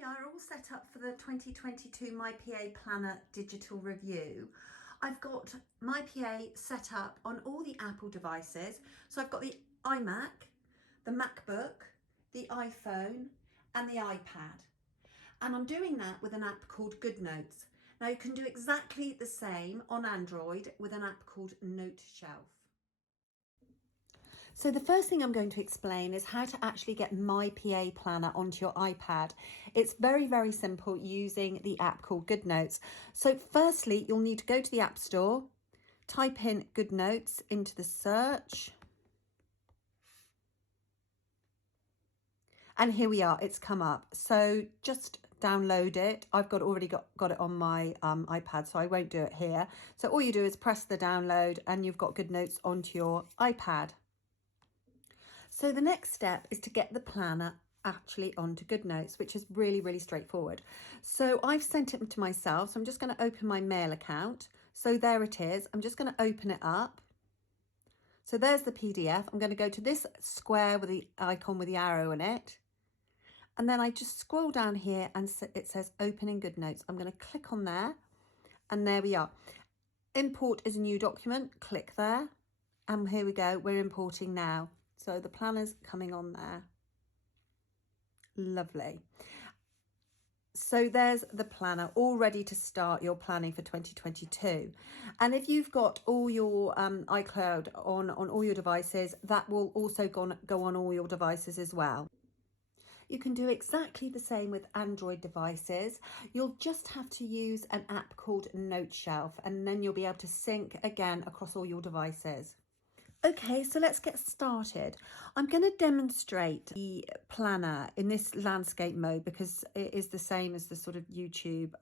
we are all set up for the 2022 My PA Planner Digital Review. I've got My PA set up on all the Apple devices. So I've got the iMac, the MacBook, the iPhone and the iPad. And I'm doing that with an app called Goodnotes. Now you can do exactly the same on Android with an app called Noteshelf. So the first thing I'm going to explain is how to actually get My PA Planner onto your iPad. It's very, very simple using the app called Goodnotes. So firstly, you'll need to go to the App Store, type in Goodnotes into the search. And here we are, it's come up. So just download it. I've already got it on my iPad, so I won't do it here. So all you do is press the download and you've got Goodnotes onto your iPad. So the next step is to get the planner actually onto Goodnotes, which is really, really straightforward. So I've sent it to myself. So I'm just going to open my mail account. So there it is. I'm just going to open it up. So there's the PDF. I'm going to go to this square with the icon with the arrow in it. And then I just scroll down here and it says open in Goodnotes. I'm going to click on there and there we are. Import as a new document, click there. And here we go, we're importing now. So the planner's coming on there. Lovely. So there's the planner all ready to start your planning for 2022. And if you've got all your iCloud on all your devices, that will also go on all your devices as well. You can do exactly the same with Android devices. You'll just have to use an app called Noteshelf and then you'll be able to sync again across all your devices. Okay, so let's get started. I'm going to demonstrate the planner in this landscape mode because it is the same as the sort of YouTube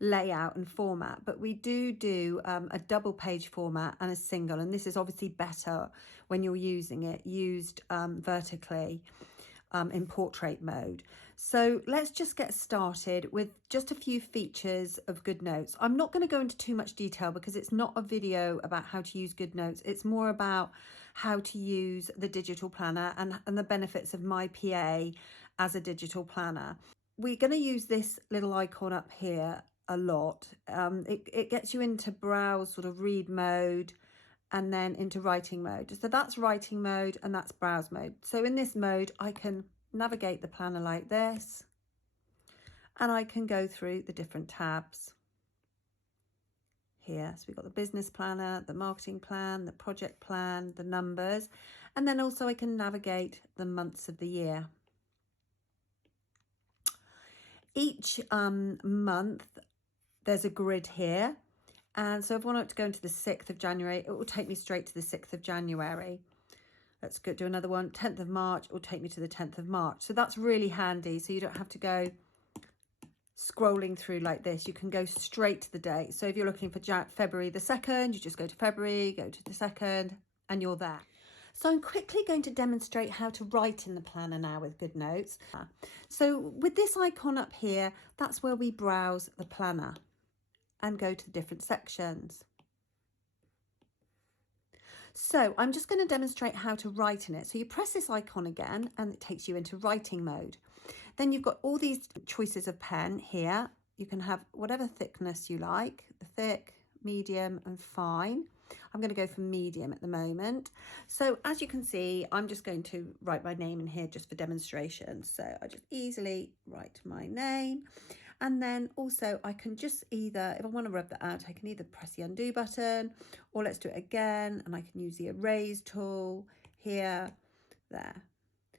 layout and format, but we do a double page format and a single, and this is obviously better when you're using it used vertically in portrait mode. So let's just get started with just a few features of Goodnotes. I'm not going to go into too much detail because it's not a video about how to use Goodnotes. It's more about how to use the digital planner and the benefits of My PA as a digital planner. We're going to use this little icon up here a lot. It gets you into browse, sort of read mode, and then into writing mode. So that's writing mode and that's browse mode. So in this mode, I can navigate the planner like this and I can go through the different tabs here. So we've got the business planner, the marketing plan, the project plan, the numbers, and then also I can navigate the months of the year. Each month there's a grid here. And so if I want to go into the 6th of January, it will take me straight to the 6th of January. Let's go do another one. 10th of March will take me to the 10th of March. So that's really handy. So you don't have to go scrolling through like this. You can go straight to the date. So if you're looking for February the 2nd, you just go to February, go to the 2nd, and you're there. So I'm quickly going to demonstrate how to write in the planner now with Goodnotes. So with this icon up here, that's where we browse the planner and go to the different sections. So I'm just going to demonstrate how to write in it. So you press this icon again and it takes you into writing mode. Then you've got all these choices of pen here. You can have whatever thickness you like, the thick, medium and fine. I'm going to go for medium at the moment. So as you can see, I'm just going to write my name in here just for demonstration. So I just easily write my name. And then also I can just either, if I want to rub that out, I can either press the undo button or let's do it again. And I can use the erase tool here, there.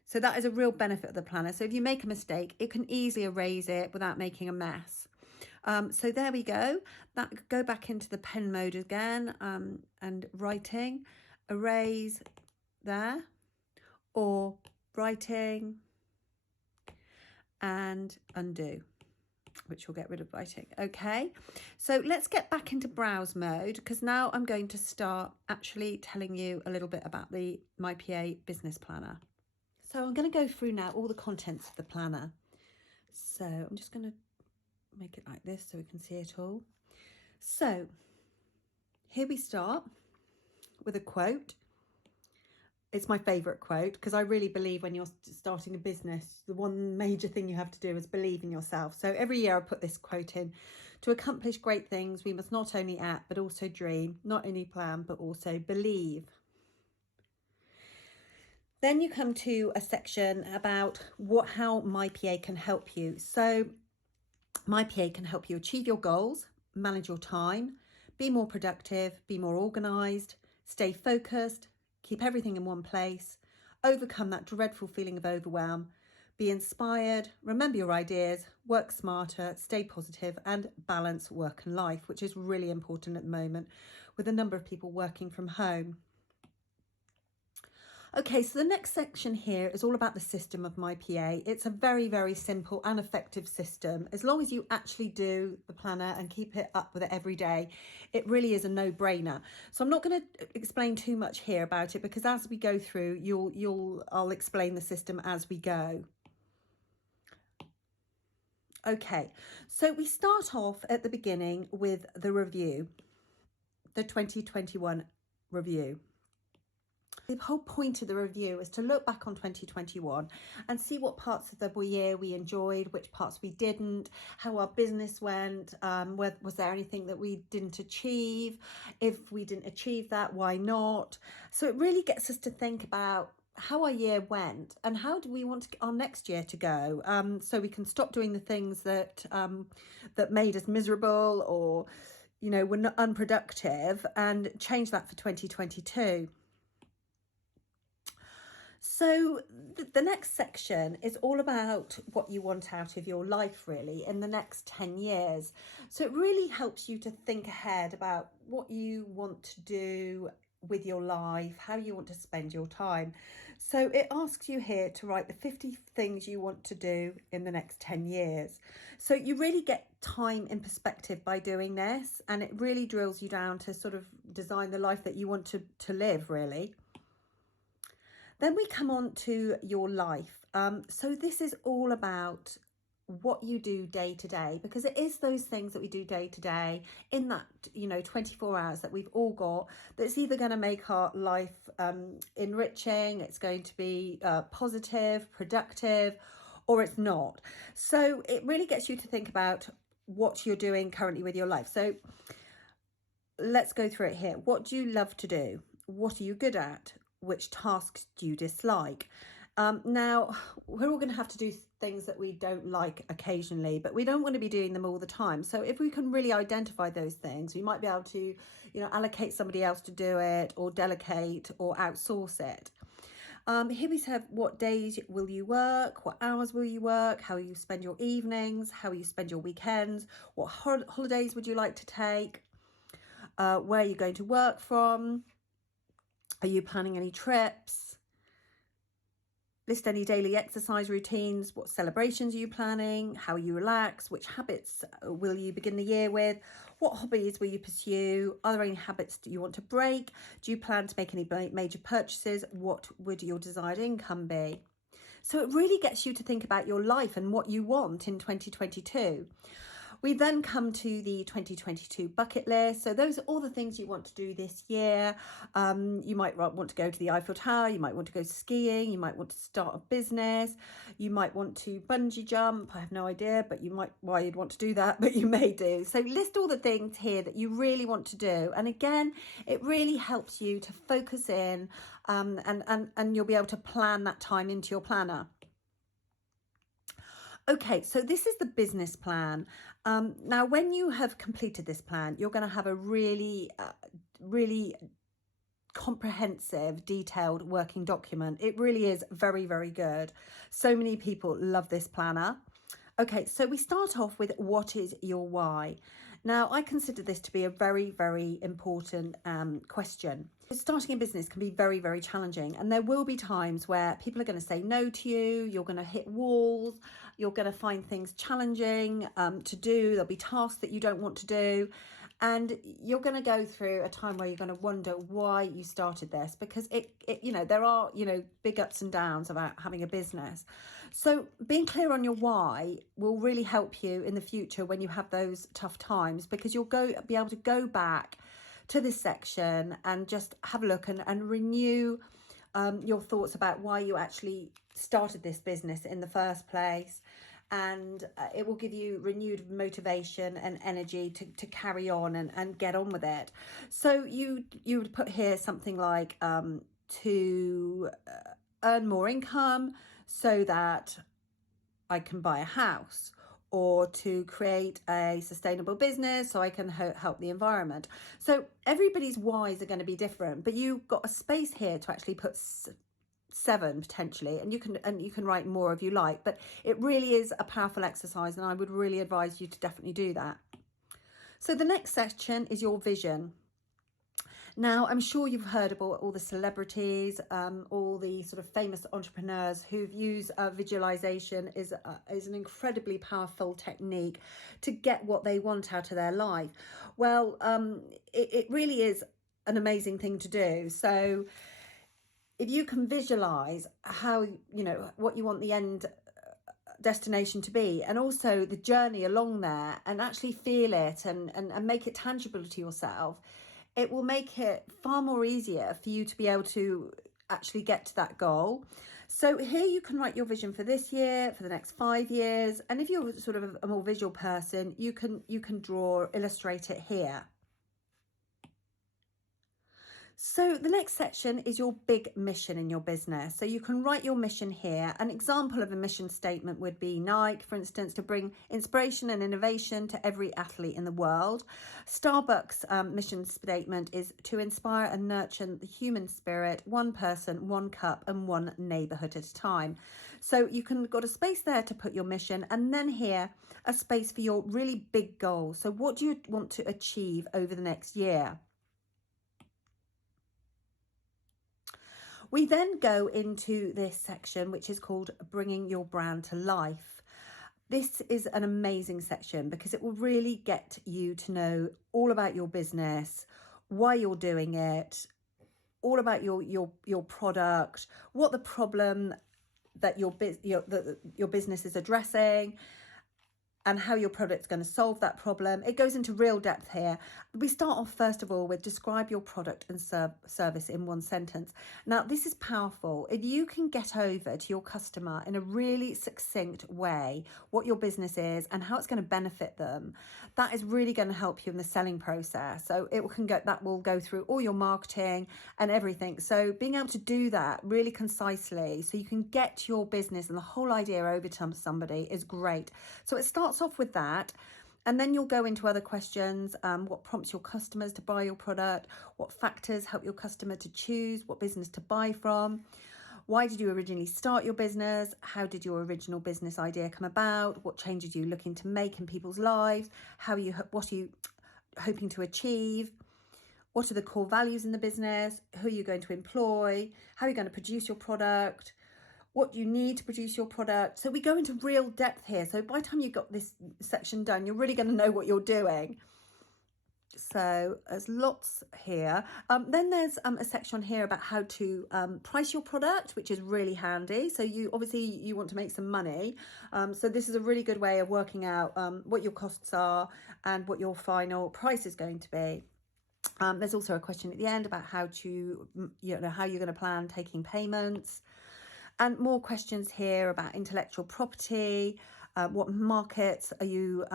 So that is a real benefit of the planner. So if you make a mistake, it can easily erase it without making a mess. So there we go. Go back into the pen mode again and writing, erase there, or writing and undo, which will get rid of writing. Okay, so let's get back into browse mode because now I'm going to start actually telling you a little bit about the My PA business planner. So I'm going to go through now all the contents of the planner. So I'm just going to make it like this so we can see it all. So here we start with a quote. It's my favourite quote, because I really believe when you're starting a business, the one major thing you have to do is believe in yourself. So every year I put this quote in: to accomplish great things, we must not only act, but also dream, not only plan, but also believe. Then you come to a section about how MyPA can help you. So MyPA can help you achieve your goals, manage your time, be more productive, be more organised, stay focused, keep everything in one place, overcome that dreadful feeling of overwhelm, be inspired, remember your ideas, work smarter, stay positive, and balance work and life, which is really important at the moment with a number of people working from home. Okay, so the next section here is all about the system of MyPA. It's a very, very simple and effective system. As long as you actually do the planner and keep it up with it every day, it really is a no-brainer. So I'm not going to explain too much here about it, because as we go through, I'll explain the system as we go. Okay, so we start off at the beginning with the review, the 2021 review. The whole point of the review is to look back on 2021 and see what parts of the year we enjoyed, which parts we didn't, how our business went, was there anything that we didn't achieve? If we didn't achieve that, why not? So it really gets us to think about how our year went and how do we want our next year to go, so we can stop doing the things that made us miserable or were not unproductive, and change that for 2022. So the next section is all about what you want out of your life, really, in the next 10 years. So it really helps you to think ahead about what you want to do with your life, how you want to spend your time. So it asks you here to write the 50 things you want to do in the next 10 years. So you really get time in perspective by doing this, and it really drills you down to sort of design the life that you want to live, really. Then we come on to your life. So this is all about what you do day to day, because it is those things that we do day to day in that 24 hours that we've all got, that's either going to make our life enriching, it's going to be positive, productive, or it's not. So it really gets you to think about what you're doing currently with your life. So let's go through it here. What do you love to do? What are you good at? Which tasks do you dislike? Now, we're all going to have to do things that we don't like occasionally, but we don't want to be doing them all the time. So if we can really identify those things, we might be able to, allocate somebody else to do it, or delegate, or outsource it. Here we have: what days will you work? What hours will you work? How you spend your evenings? How you spend your weekends? What holidays would you like to take? Where are you going to work from? Are you planning any trips? List any daily exercise routines. What celebrations are you planning? How you relax? Which habits will you begin the year with? What hobbies will you pursue? Are there any habits that you want to break? Do you plan to make any major purchases? What would your desired income be? So it really gets you to think about your life and what you want in 2022. We then come to the 2022 bucket list. So those are all the things you want to do this year. You might want to go to the Eiffel Tower. You might want to go skiing. You might want to start a business. You might want to bungee jump. I have no idea, but why you'd want to do that, but you may do. So list all the things here that you really want to do. And again, it really helps you to focus in, and you'll be able to plan that time into your planner. Okay, so this is the business plan. Now, when you have completed this plan, you're going to have a really comprehensive, detailed working document. It really is very, very good. So many people love this planner. Okay, so we start off with: what is your why? Now, I consider this to be a very, very important question. Starting a business can be very, very challenging, and there will be times where people are going to say no to you. You're going to hit walls. You're going to find things challenging to do. There'll be tasks that you don't want to do. And you're going to go through a time where you're going to wonder why you started this, because there are, big ups and downs about having a business. So being clear on your why will really help you in the future when you have those tough times, because you'll be able to go back to this section and just have a look and renew your thoughts about why you actually started this business in the first place. And it will give you renewed motivation and energy to carry on and get on with it. So you would put here something like to earn more income so that I can buy a house, or to create a sustainable business so I can help the environment. So everybody's whys are going to be different, but you've got a space here to actually put 7 potentially, and you can write more if you like, but it really is a powerful exercise, and I would really advise you to definitely do that. So the next section is your vision. Now, I'm sure you've heard about all the celebrities, all the sort of famous entrepreneurs who've used visualization is an incredibly powerful technique to get what they want out of their life. Well, it really is an amazing thing to do. So if you can visualize how, what you want the end destination to be, and also the journey along there, and actually feel it and make it tangible to yourself, it will make it far more easier for you to be able to actually get to that goal. So here you can write your vision for this year, for the next 5 years. And if you're sort of a more visual person, you can draw, illustrate it here. So the next section is your big mission in your business. So you can write your mission here. An example of a mission statement would be Nike, for instance, to bring inspiration and innovation to every athlete in the world. Starbucks' mission statement is to inspire and nurture the human spirit, one person, one cup, and one neighborhood at a time. So you can got a space there to put your mission, and then here a space for your really big goals. So what do you want to achieve over the next year? We then go into this section, which is called Bringing Your Brand to Life. This is an amazing section because it will really get you to know all about your business, why you're doing it, all about your product, what the problem that your business is addressing, and how your product's going to solve that problem. It goes into real depth here. We start off first of all with describe your product and service in 1 sentence. Now, this is powerful. If you can get over to your customer in a really succinct way what your business is and how it's going to benefit them, that is really going to help you in the selling process. So that will go through all your marketing and everything. So being able to do that really concisely so you can get your business and the whole idea over to somebody is great. So it starts off with that, and then you'll go into other questions. What prompts your customers to buy your product? What factors help your customer to choose what business to buy from? Why did you originally start your business? How did your original business idea come about? What changes are you looking to make in people's lives? What are you hoping to achieve? What are the core values in the business? Who are you going to employ? How are you going to produce your product? What you need to produce your product. So we go into real depth here. So by the time you've got this section done, you're really going to know what you're doing. So there's lots here. Then there's a section here about how to price your product, which is really handy. So you want to make some money. So this is a really good way of working out what your costs are and what your final price is going to be. There's also a question at the end about how you're going to plan taking payments. And more questions here about intellectual property, what markets are you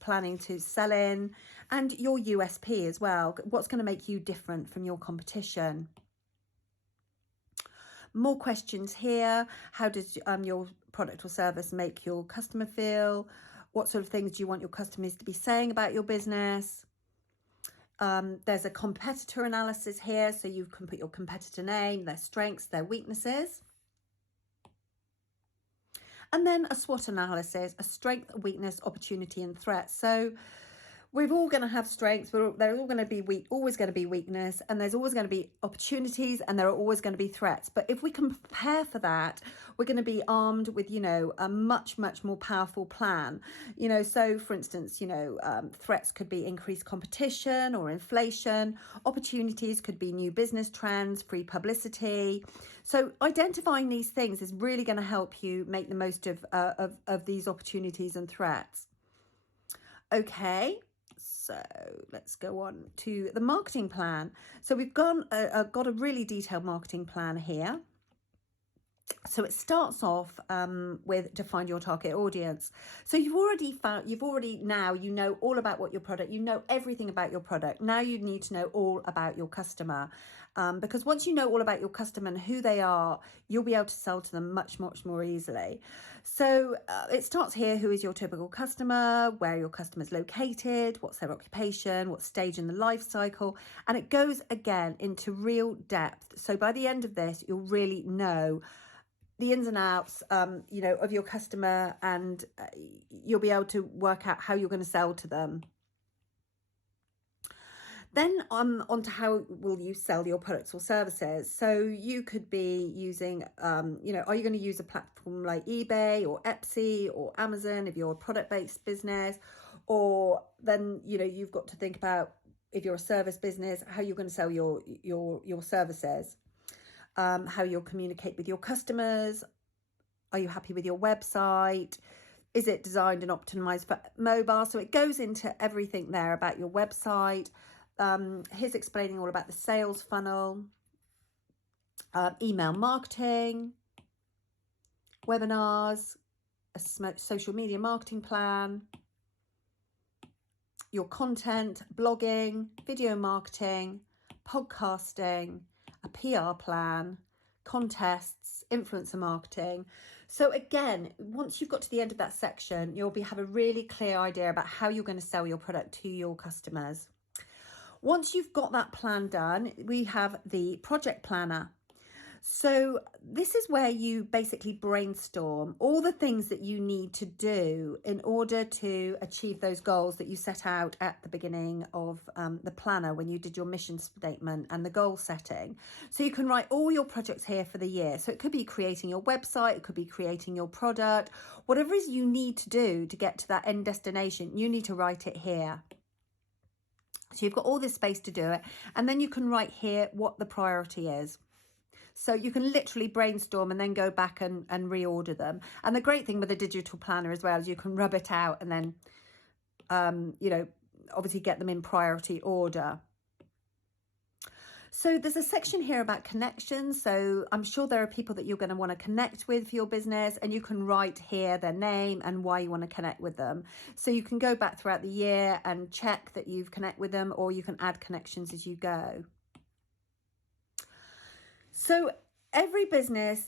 planning to sell in, and your USP as well. What's going to make you different from your competition? More questions here. How does your product or service make your customer feel? What sort of things do you want your customers to be saying about your business? There's a competitor analysis here, so you can put your competitor name, their strengths, their weaknesses. And then a SWOT analysis, a strength, weakness, opportunity, and threat. So we're all going to have strengths, there's all going to be always going to be weakness, and there's always going to be opportunities, and there are always going to be threats. But if we can prepare for that, we're going to be armed with, a much, much more powerful plan. So for instance, threats could be increased competition or inflation. Opportunities could be new business trends, free publicity. So identifying these things is really going to help you make the most of these opportunities and threats. Okay. So let's go on to the marketing plan. So we've got a really detailed marketing plan here. So it starts off with define your target audience. So you know all about what your product, you know everything about your product. Now you need to know all about your customer, because once you know all about your customer and who they are, you'll be able to sell to them much more easily. So it starts here. Who is your typical customer? Where are your customers located? What's their occupation? What stage in the life cycle? And it goes again into real depth. So by the end of this, you'll really know the ins and outs, of your customer, and you'll be able to work out how you're going to sell to them. Then on to how will you sell your products or services. So you could be using, are you going to use a platform like eBay or Etsy or Amazon if you're a product-based business? Or then, you've got to think about, if you're a service business, how you're going to sell your services. How you'll communicate with your customers. Are you happy with your website? Is it designed and optimized for mobile? So it goes into everything there about your website. Here's explaining all about the sales funnel, email marketing, webinars, a social media marketing plan, your content, blogging, video marketing, podcasting, a PR plan, contests, influencer marketing. So again, once you've got to the end of that section, you'll have a really clear idea about how you're going to sell your product to your customers. Once you've got that plan done, we have the project planner. So this is where you basically brainstorm all the things that you need to do in order to achieve those goals that you set out at the beginning of the planner when you did your mission statement and the goal setting. So you can write all your projects here for the year. So it could be creating your website, it could be creating your product, whatever it is you need to do to get to that end destination, you need to write it here. So you've got all this space to do it. And then you can write here what the priority is. So you can literally brainstorm and then go back and reorder them. And the great thing with a digital planner as well is you can rub it out and then, obviously get them in priority order. So there's a section here about connections. So I'm sure there are people that you're going to want to connect with for your business, and you can write here their name and why you want to connect with them. So you can go back throughout the year and check that you've connected with them, or you can add connections as you go. So every business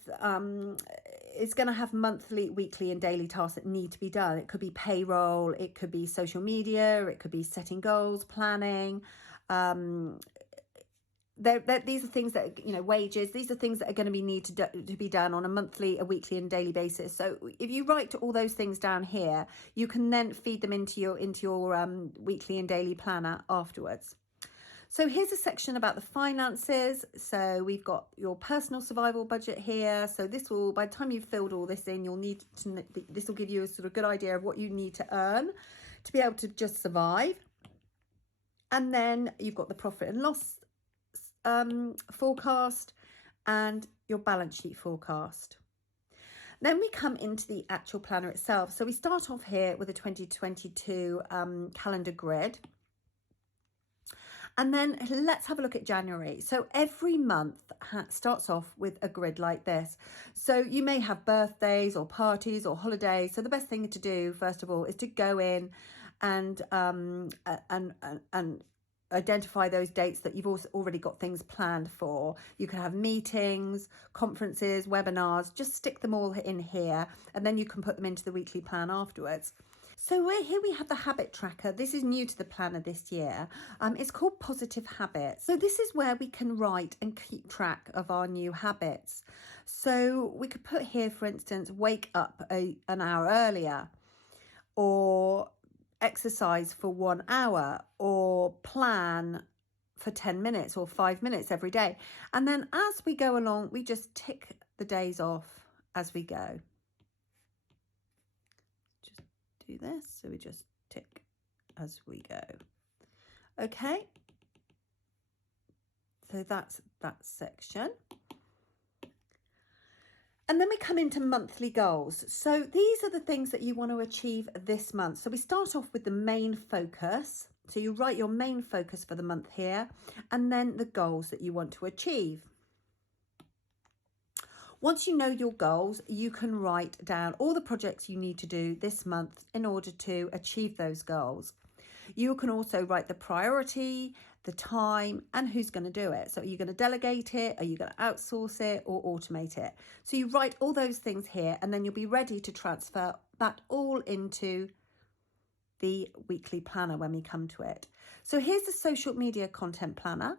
is going to have monthly, weekly and daily tasks that need to be done. It could be payroll, it could be social media, it could be setting goals, planning. These are things that, wages, these are things that are going to need to be done on a monthly, a weekly and daily basis. So if you write all those things down here, you can then feed them into your weekly and daily planner afterwards. So here's a section about the finances. So we've got your personal survival budget here. So this will, by the time you've filled all this in, this will give you a sort of good idea of what you need to earn to be able to just survive. And then you've got the profit and loss forecast and your balance sheet forecast. Then we come into the actual planner itself. So we start off here with a 2022 calendar grid. And then let's have a look at January. So every month starts off with a grid like this. So you may have birthdays or parties or holidays. So the best thing to do, first of all, is to go in and identify those dates that you've also already got things planned for. You can have meetings, conferences, webinars, just stick them all in here, and then you can put them into the weekly plan afterwards. So here we have the habit tracker. This is new to the planner this year. It's called Positive Habits. So this is where we can write and keep track of our new habits. So we could put here, for instance, wake up an hour earlier, or exercise for 1 hour, or plan for 10 minutes or 5 minutes every day. And then as we go along, we just tick the days off as we go. Just do this. So we just tick as we go. Okay. So that's that section. And then we come into monthly goals. So these are the things that you want to achieve this month. So we start off with the main focus. So you write your main focus for the month here, and then the goals that you want to achieve. Once you know your goals, you can write down all the projects you need to do this month in order to achieve those goals. You can also write the priority, the time, and who's going to do it. So are you going to delegate it? Are you going to outsource it or automate it? So you write all those things here, and then you'll be ready to transfer that all into the weekly planner when we come to it. So here's the social media content planner.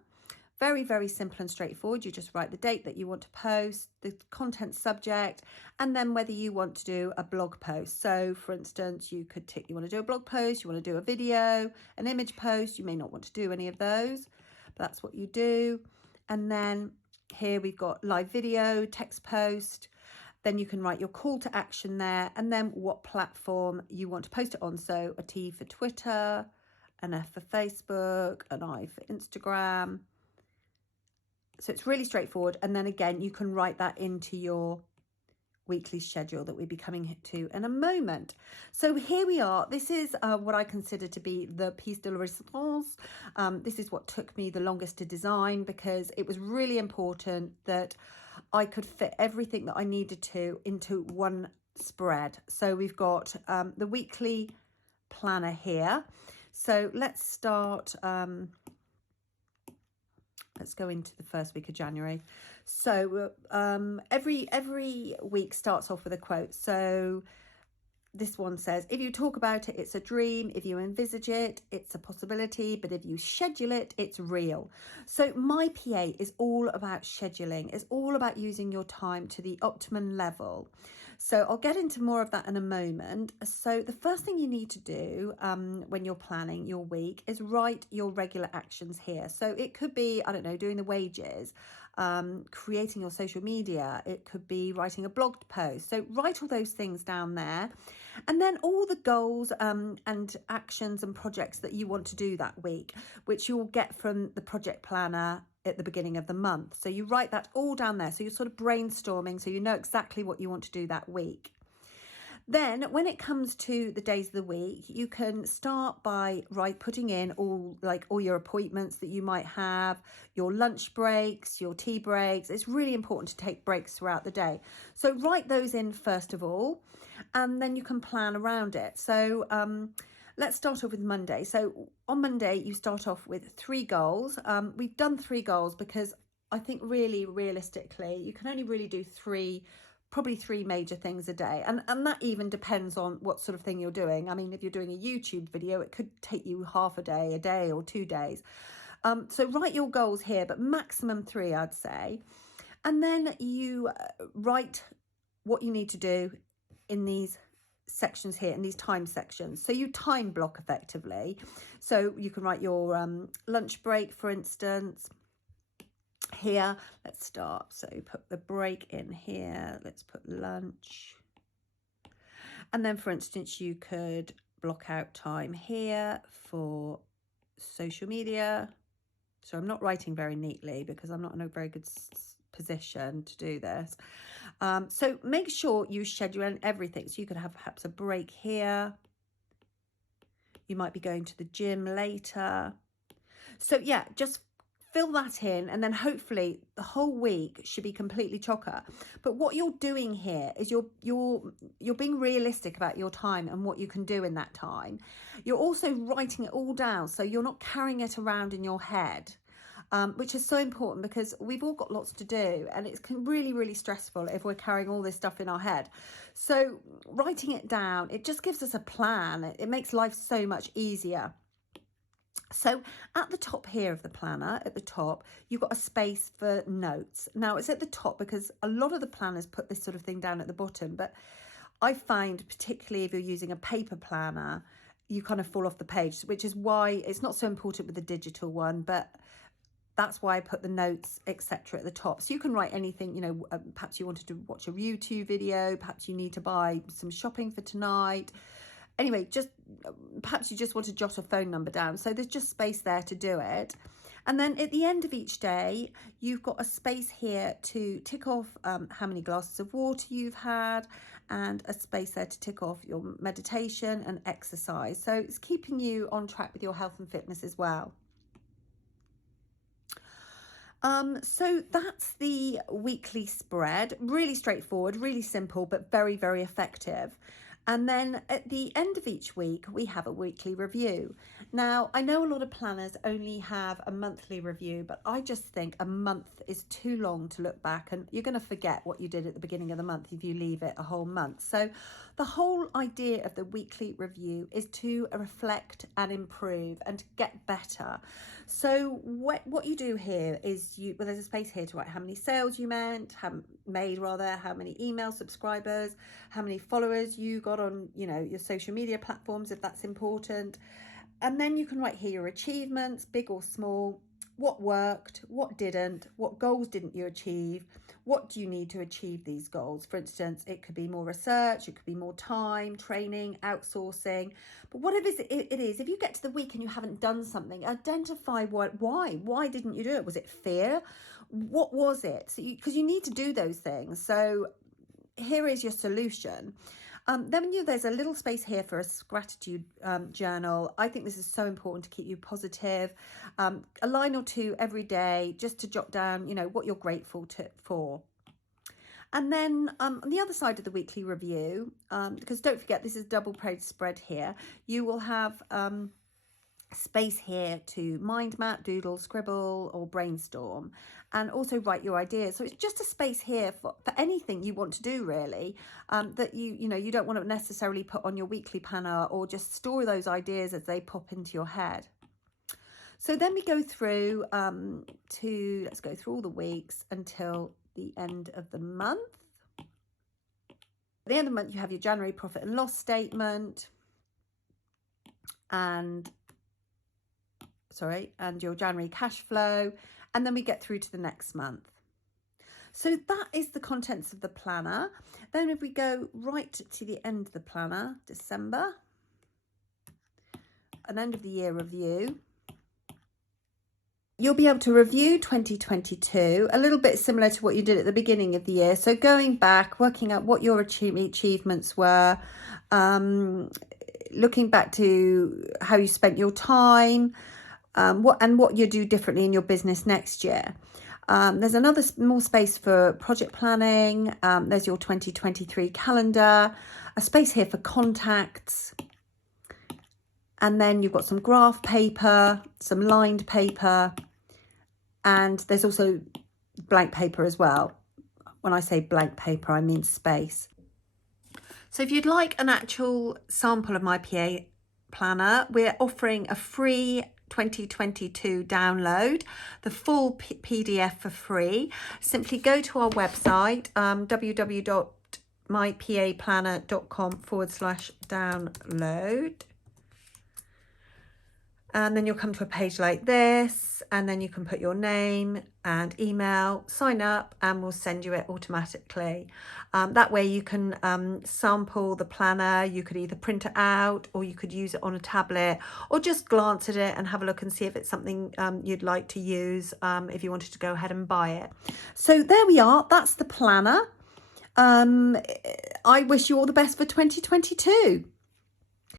Very, very simple and straightforward. You just write the date that you want to post, the content subject, and then whether you want to do a blog post. So for instance, you could tick, you want to do a blog post, you want to do a video, an image post. You may not want to do any of those, but that's what you do. And then here we've got live video, text post. Then you can write your call to action there, and then what platform you want to post it on. So a T for Twitter, an F for Facebook, an I for Instagram. So it's really straightforward. And then again, you can write that into your weekly schedule that we'll be coming to in a moment. So here we are. This is what I consider to be the piece de la resistance. This is what took me the longest to design, because it was really important that I could fit everything that I needed to into one spread. So we've got the weekly planner here. So let's start. Let's go into the first week of January. So every week starts off with a quote. So this one says, if you talk about it, it's a dream. If you envisage it, it's a possibility. But if you schedule it, it's real. So my PA is all about scheduling. It's all about using your time to the optimum level. So I'll get into more of that in a moment. So the first thing you need to do when you're planning your week is write your regular actions here. So it could be, I don't know, doing the wages, creating your social media. It could be writing a blog post. So write all those things down there. And then all the goals and actions and projects that you want to do that week, which you'll get from the project planner at the beginning of the month. So you write that all down there. So you're sort of brainstorming, so you know exactly what you want to do that week. Then when it comes to the days of the week, you can start by putting in all your appointments that you might have, your lunch breaks, your tea breaks. It's really important to take breaks throughout the day. So write those in first of all, and then you can plan around it. So let's start off with Monday. So on Monday, you start off with 3 goals. We've done 3 goals because I think really realistically, you can only really do probably 3 major things a day. And that even depends on what sort of thing you're doing. I mean, if you're doing a YouTube video, it could take you half a day or 2 days. So write your goals here, but maximum 3, I'd say. And then you write what you need to do in these sections here, in these time sections. So you time block effectively. So you can write your lunch break, for instance. Here, let's start. So put the break in here. Let's put lunch. And then, for instance, you could block out time here for social media. So I'm not writing very neatly because I'm not in a very good position to do this. So make sure you schedule everything. So you could have perhaps a break here. You might be going to the gym later. So yeah, just fill that in, and then hopefully the whole week should be completely chocker. But what you're doing here is you're being realistic about your time and what you can do in that time. You're also writing it all down, so you're not carrying it around in your head, which is so important because we've all got lots to do, and it's really stressful if we're carrying all this stuff in our head. So writing it down, it just gives us a plan. It makes life so much easier. So at the top here of the planner, at the top, you've got a space for notes. Now it's at the top because a lot of the planners put this sort of thing down at the bottom, but I find particularly if you're using a paper planner, you kind of fall off the page, which is why it's not so important with the digital one, but that's why I put the notes, etc. at the top. So you can write anything, you know, perhaps you wanted to watch a YouTube video, perhaps you need to buy some shopping for tonight. Anyway, just perhaps you just want to jot a phone number down. So there's just space there to do it. And then at the end of each day, you've got a space here to tick off how many glasses of water you've had and a space there to tick off your meditation and exercise. So it's keeping you on track with your health and fitness as well. So that's the weekly spread. Really straightforward, really simple, but very, very effective. And then at the end of each week, we have a weekly review. Now, I know a lot of planners only have a monthly review, but I just think a month is too long to look back, and you're going to forget what you did at the beginning of the month if you leave it a whole month. So the whole idea of the weekly review is to reflect and improve and get better. So what you do here is there's a space here to write how many sales you made, how many email subscribers, how many followers you got on, your social media platforms, if that's important. And then you can write here your achievements, big or small, what worked, what didn't, what goals didn't you achieve, what do you need to achieve these goals? For instance, it could be more research, it could be more time, training, outsourcing. But whatever it is, if you get to the week and you haven't done something, identify why didn't you do it? Was it fear? What was it? So because you need to do those things. So here is your solution. Then there's a little space here for a gratitude journal. I think this is so important to keep you positive. A line or two every day just to jot down, what you're grateful for. And then on the other side of the weekly review, because don't forget, this is double page spread here, you will have space here to mind map, doodle, scribble or brainstorm, and also write your ideas. So it's just a space here for anything you want to do, really, that you don't want to necessarily put on your weekly planner, or just store those ideas as they pop into your head. So then we go through let's go through all the weeks until the end of the month. At the end of the month, you have your January profit and loss statement and your January cash flow, and then we get through to the next month. So that is the contents of the planner. Then if we go right to the end of the planner, December, an end of the year review, you'll be able to review 2022, a little bit similar to what you did at the beginning of the year. So going back, working out what your achievements were, looking back to how you spent your time, what you do differently in your business next year. There's another small space for project planning. There's your 2023 calendar, a space here for contacts. And then you've got some graph paper, some lined paper, and there's also blank paper as well. When I say blank paper, I mean space. So if you'd like an actual sample of my PA planner, we're offering a free 2022 download, the full PDF for free. Simply go to our website, www.mypaplanner.com/download. And then you'll come to a page like this, and then you can put your name and email, sign up, and we'll send you it automatically. That way you can sample the planner. You could either print it out, or you could use it on a tablet, or just glance at it and have a look and see if it's something you'd like to use if you wanted to go ahead and buy it. So there we are. That's the planner. I wish you all the best for 2022.